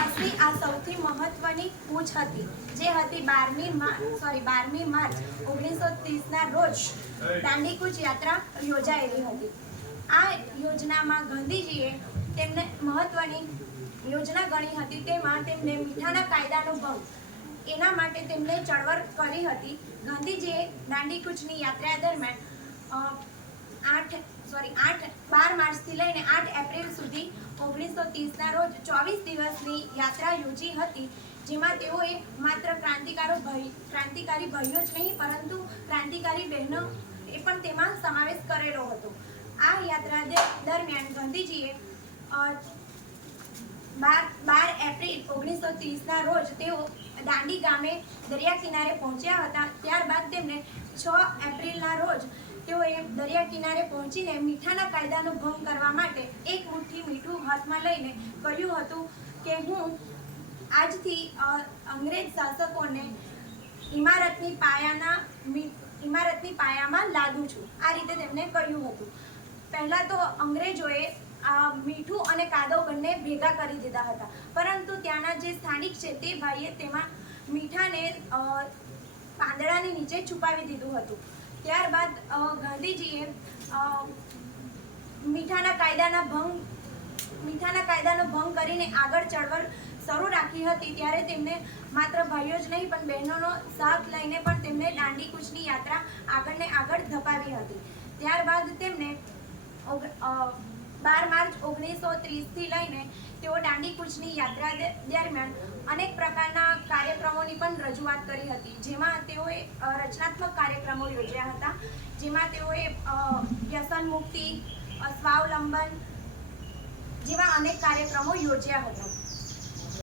ઇતિહાસની આ સૌથી મહત્વની કૂચ હતી, જે હતી 12મી માર્ચ 1930ના રોજ દાંડી કૂચ યાત્રા યોજાયેલી હતી. આ યોજનામાં ગાંધીજીએ તેમને મહત્વની યોજના ગણી હતી. તેમાં તેમને મીઠાના કાયદાનો ભંગ એના માટે તેમણે ચળવળ કરી હતી. ગાંધીજીએ દાંડી કૂચની યાત્રા દરમિયાન 12 માર્ચથી લઈને 8 એપ્રિલ સુધી 1930ના રોજ 24 દિવસની યાત્રા યોજી હતી, જેમાં તેઓએ માત્ર ક્રાંતિકારી ભાઈઓ જ નહીં પરંતુ ક્રાંતિકારી બહેનો એ પણ તેમાં સમાવેશ કરેલો હતો. આ યાત્રા દરમિયાન ગાંધીજીએ 12 એપ્રિલ 1930ના રોજ તેઓ દાંડી ગામે દરિયા કિનારે પહોંચ્યા હતા. ત્યારબાદ તેમને 6 એપ્રિલના રોજ તેઓએ દરિયા કિનારે પહોંચીને મીઠાના કાયદાનો ભંગ કરવા માટે એક મુઠ્ઠી મીઠું હાથમાં લઈને કહ્યું હતું કે હું આજથી અંગ્રેજ શાસકોને ઇમારતની પાયામાં લાદું છું. આ રીતે તેમણે કહ્યું હતું. પહેલાં તો અંગ્રેજોએ મીઠું અને કાદવ બંને ભેગા કરી દીધા હતા, પરંતુ ત્યાંના જે સ્થાનિક છે તે ભાઈએ તેમાં મીઠાને પાંદડાની નીચે છુપાવી દીધું હતું. ત્યારબાદ ગાંધીજીએ મીઠાના કાયદાનો ભંગ કરીને આગળ ચળવળ શરૂ રાખી હતી. ત્યારે તેમને માત્ર ભાઈઓ જ નહીં પણ બહેનોનો સાથ લઈને પણ તેમને દાંડી કૂચની યાત્રા આગળ ધપાવી હતી. ત્યારબાદ તેમને 12 માર્ચ 1930થી લઈને તેઓ દાંડી કૂચની યાત્રા દરમિયાન અનેક પ્રકારના કાર્યક્રમોની પણ રજૂઆત કરી હતી, જેમાં તેઓએ રચનાત્મક કાર્યક્રમો યોજ્યા હતા. જેમાં તેઓએ વ્યસન મુક્તિ, સ્વાવલંબન જેવા અનેક કાર્યક્રમો યોજ્યા હતા.